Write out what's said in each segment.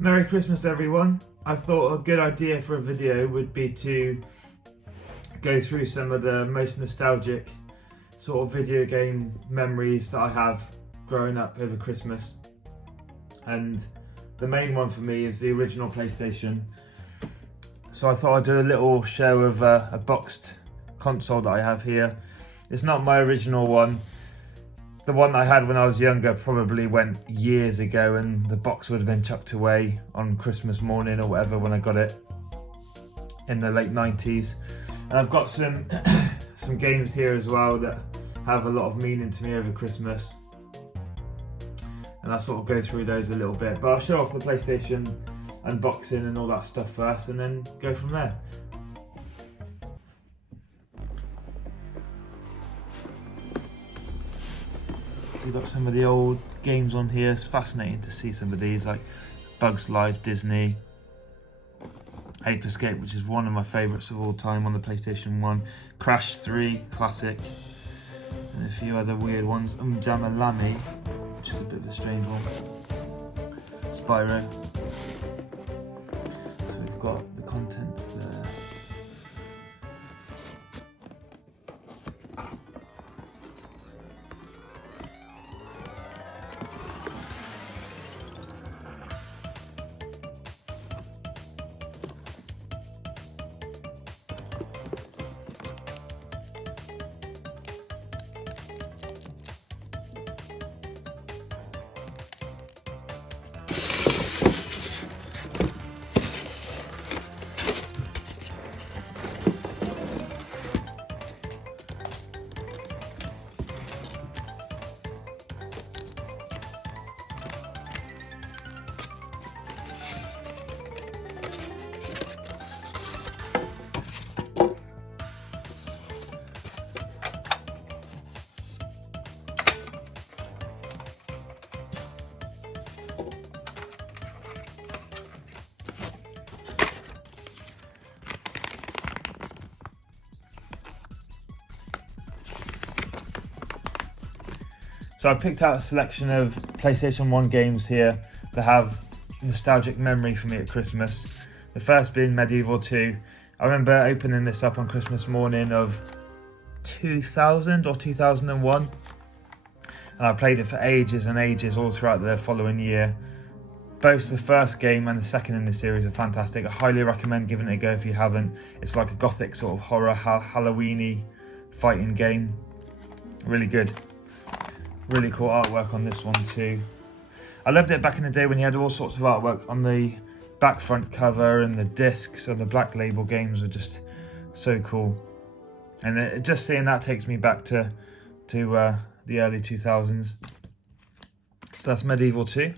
Merry Christmas everyone. I thought a good idea for a video would be to go through some of the most nostalgic sort of video game memories that I have growing up over Christmas. And the main one for me is the original PlayStation. So I thought I'd do a little show of a boxed console that I have here. It's not my original one. The one I had when I was younger probably went years ago, and the box would have been chucked away on Christmas morning or whatever when I got it in the late 90s. And I've got some some games here as well that have a lot of meaning to me over Christmas. And I'll sort of go through those a little bit. But I'll show off the PlayStation unboxing and all that stuff first and then go from there. So you've got some of the old games on here. It's fascinating to see some of these, like Bugs Life, Disney, Ape Escape, which is one of my favourites of all time on the PlayStation 1, Crash 3, classic, and a few other weird ones, Jama Lamy, which is a bit of a strange one, Spyro. So we've got the contents there. So I picked out a selection of PlayStation 1 games here that have nostalgic memory for me at Christmas. The first being Medieval 2. I remember opening this up on Christmas morning of 2000 or 2001. And I played it for ages and ages all throughout the following year. Both the first game and the second in the series are fantastic. I highly recommend giving it a go if you haven't. It's like a gothic sort of horror, Halloween-y fighting game. Really good. Really cool artwork on this one too. I loved it back in the day when you had all sorts of artwork on the back front cover, and the discs and the black label games were just so cool. And just seeing that takes me back to the early 2000s. So that's Medieval 2.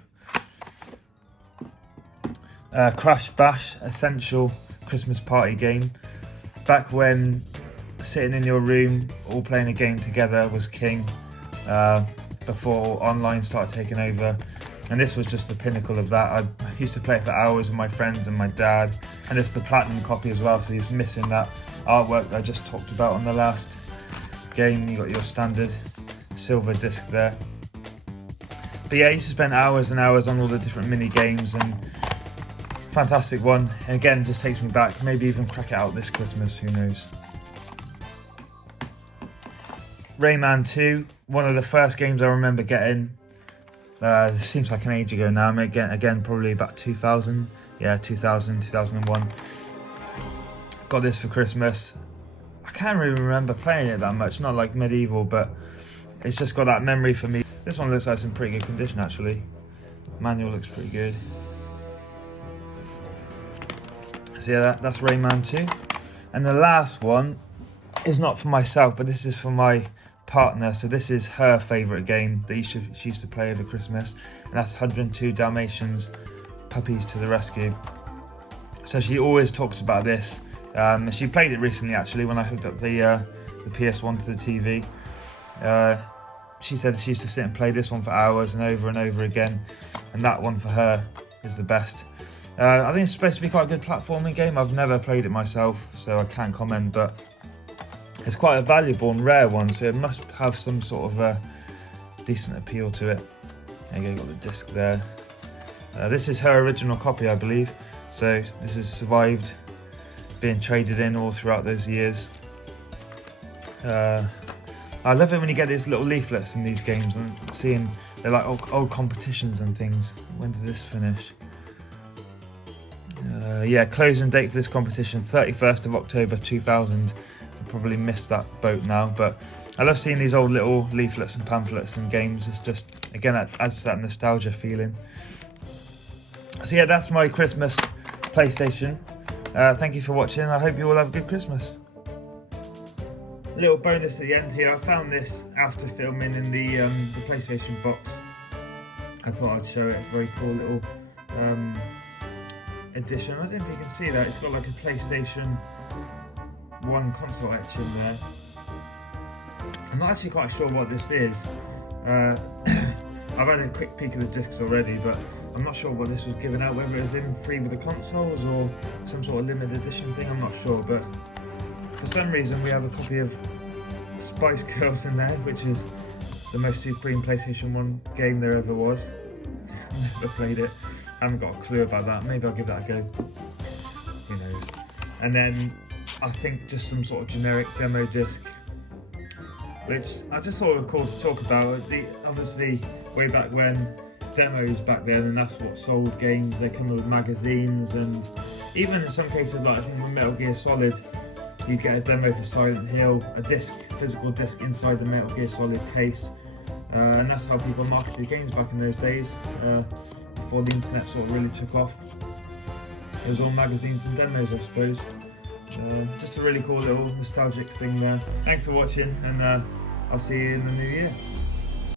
Crash Bash, essential Christmas party game. Back when sitting in your room all playing a game together was king. Before online started taking over, and this was just the pinnacle of that. I used to play it for hours with my friends and my dad, and it's the platinum copy as well, so you're missing that artwork that I just talked about on the last game. You got your standard silver disc there. But yeah, I used to spend hours and hours on all the different mini games, and fantastic one. And again, just takes me back. Maybe even crack it out this Christmas, who knows. Rayman 2, one of the first games I remember getting. It seems like an age ago now. Again, probably about 2000. Yeah, 2000, 2001. Got this for Christmas. I can't really remember playing it that much. Not like Medieval, but it's just got that memory for me. This one looks like it's in pretty good condition, actually. Manual looks pretty good. So yeah, that's Rayman 2. And the last one is not for myself, but this is for my partner. So this is her favourite game that she used to play over Christmas, and that's 102 Dalmatians, Puppies to the Rescue. So she always talks about this. She played it recently, actually, when I hooked up the PS1 to the TV. She said she used to sit and play this one for hours and over again, and that one for her is the best. I think it's supposed to be quite a good platforming game. I've never played it myself, so I can't comment, but it's quite a valuable and rare one, so it must have some sort of a decent appeal to it. There you go, got the disc there. This is her original copy, I believe, so this has survived being traded in all throughout those years. I love it when you get these little leaflets in these games and seeing they're like old competitions and things. When did this finish? Yeah, closing date for this competition, 31st of October 2000. I probably missed that boat now, but I love seeing these old little leaflets and pamphlets in games. It's just, again, that adds to that nostalgia feeling. So yeah, that's my Christmas PlayStation. Thank you for watching. I hope you all have a good Christmas. Little bonus at the end here. I found this after filming in the PlayStation box. I thought I'd show it. It's a very cool little edition. I don't know if you can see that. It's got like a PlayStation 1 console etch in there. I'm not actually quite sure what this is. I've had a quick peek at the discs already, but I'm not sure what this was given out, whether it was in free with the consoles or some sort of limited edition thing, I'm not sure, but for some reason we have a copy of Spice Girls in there, which is the most supreme PlayStation 1 game there ever was. Never played it, haven't got a clue about that, maybe I'll give that a go, who knows. And then I think just some sort of generic demo disc, which I just thought it was cool to talk about. Obviously way back when, demos back then, and that's what sold games. They come with magazines, and even in some cases, like I think with Metal Gear Solid, you get a demo for Silent Hill, a disc, physical disc inside the Metal Gear Solid case, and that's how people marketed games back in those days, before the internet sort of really took off. It was all magazines and demos, I suppose. Just a really cool little nostalgic thing there. Thanks for watching, and I'll see you in the new year.